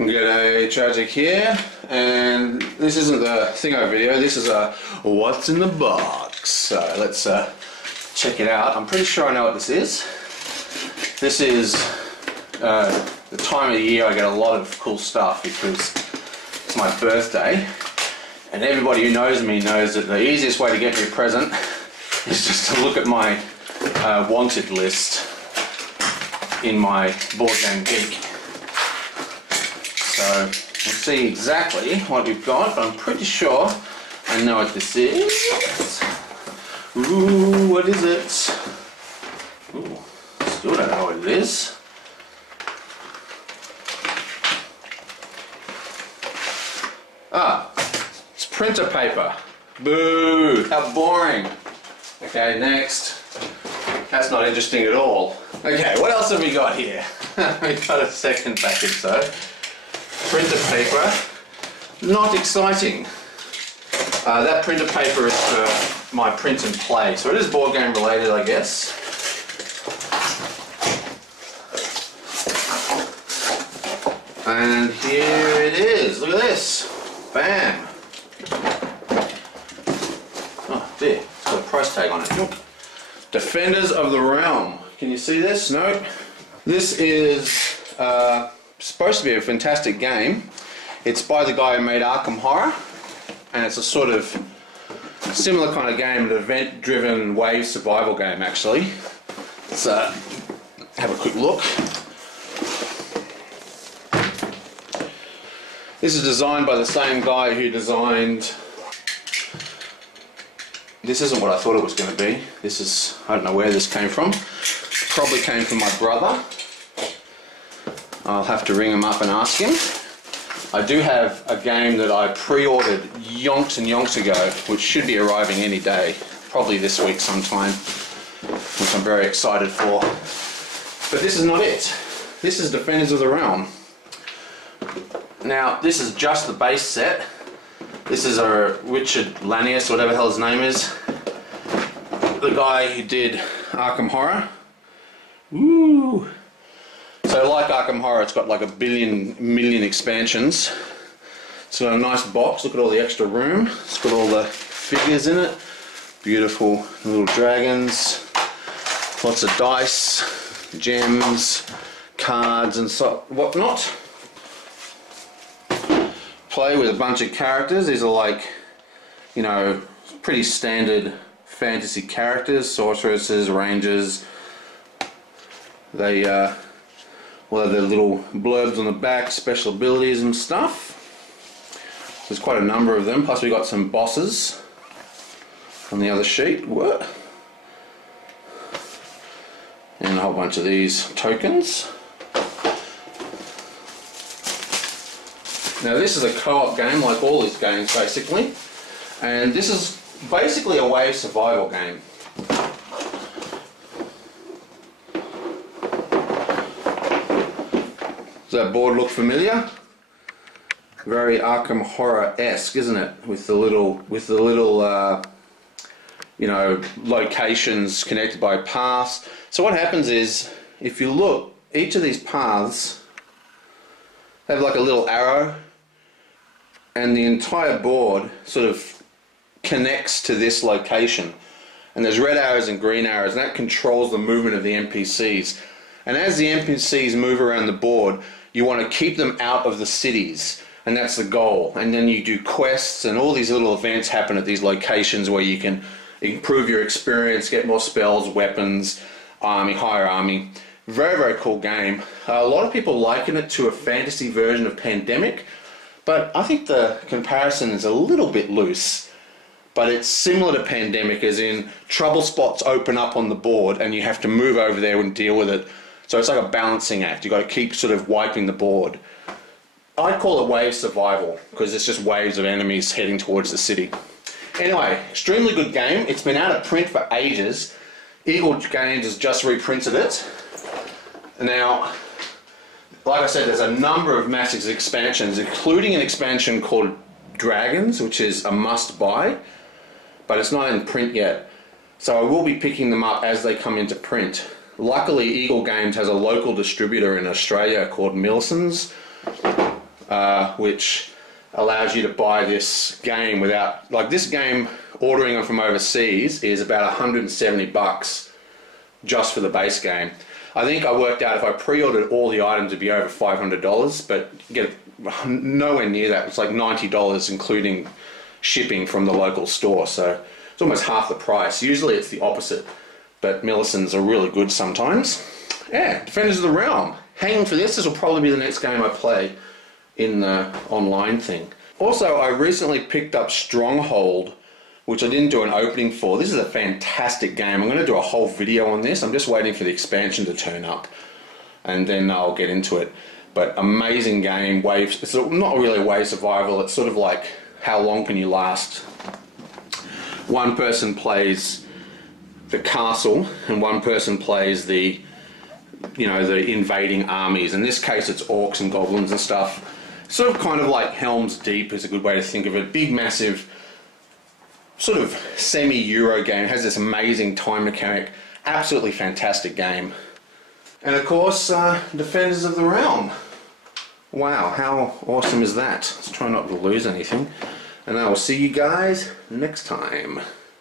G'day, Tragic here, and this isn't the thingo video, this is a what's in the box. So let's check it out. I'm pretty sure I know what this is. This is the time of the year I get a lot of cool stuff because it's my birthday, and everybody who knows me knows that the easiest way to get me a present is just to look at my wanted list in my Board Game Geek. So we'll see exactly what we've got, but I'm pretty sure I know what this is. Ooh, what is it? Ooh, still don't know what it is. Ah, it's printer paper. Boo, how boring. Okay, next. That's not interesting at all. Okay, what else have we got here? We've got a second package though. Printer paper, not exciting. That printer paper is for my print and play, so it is board game related, I guess. And here it is, look at this, bam. Oh dear, it's got a price tag on it. Defenders of the Realm, can you see this? No. This is supposed to be a fantastic game. It's by the guy who made Arkham Horror, and it's a sort of similar kind of game, an event-driven wave survival game actually. Let's have a quick look. This is designed by the same guy who designed... This isn't what I thought it was going to be. This is... I don't know where this came from. Probably came from my brother. I'll have to ring him up and ask him. I do have a game that I pre-ordered yonks and yonks ago, which should be arriving any day, probably this week sometime, which I'm very excited for. But this is not it. This is Defenders of the Realm. Now, this is just the base set. This is a Richard Lanius, whatever the hell his name is. The guy who did Arkham Horror. Woo! So like Arkham Horror, it's got like a million expansions. It's got a nice box, look at all the extra room. It's got all the figures in it. Beautiful little dragons. Lots of dice, gems, cards and so whatnot. Play with a bunch of characters. These are like, you know, pretty standard fantasy characters. Sorceresses, rangers. They well, their little blurbs on the back, special abilities and stuff. There's quite a number of them, plus we got some bosses on the other sheet. What? And a whole bunch of these tokens. Now this is a co-op game, like all these games basically, and this is basically a wave survival game. Does that board look familiar? Very Arkham Horror-esque, isn't it? With the little, you know, locations connected by paths. So what happens is, if you look, each of these paths have like a little arrow, and the entire board sort of connects to this location. And there's red arrows and green arrows, and that controls the movement of the NPCs. And as the NPCs move around the board, you want to keep them out of the cities, and that's the goal. And then you do quests, and all these little events happen at these locations where you can improve your experience, get more spells, weapons, army, higher army. Very, very cool game. A lot of people liken it to a fantasy version of Pandemic, but I think the comparison is a little bit loose. But it's similar to Pandemic, as in trouble spots open up on the board and you have to move over there and deal with it. So it's like a balancing act. You've got to keep sort of wiping the board. I call it wave survival because it's just waves of enemies heading towards the city. Anyway, extremely good game. It's been out of print for ages. Eagle Games has just reprinted it. Now, like I said, there's a number of massive expansions, including an expansion called Dragons, which is a must-buy, but it's not in print yet. So I will be picking them up as they come into print. Luckily, Eagle Games has a local distributor in Australia called Milsons, which allows you to buy this game without, like this game, ordering them from overseas is about 170 bucks just for the base game. I think I worked out if I pre-ordered all the items it'd be over $500, but you get nowhere near that. It's like $90 including shipping from the local store, so it's almost half the price. Usually it's the opposite, but Millicent's are really good sometimes. Yeah, Defenders of the Realm. Hanging for this will probably be the next game I play in the online thing. Also, I recently picked up Stronghold, which I didn't do an opening for. This is a fantastic game. I'm going to do a whole video on this. I'm just waiting for the expansion to turn up, and then I'll get into it. But amazing game. Wave. It's not really a wave survival. It's sort of like how long can you last. One person plays the castle, and one person plays the, you know, the invading armies. In this case, it's orcs and goblins and stuff. Sort of kind of like Helm's Deep is a good way to think of it. Big, massive, sort of semi-Euro game. It has this amazing time mechanic. Absolutely fantastic game. And of course, Defenders of the Realm. Wow, how awesome is that? Let's try not to lose anything. And I will see you guys next time.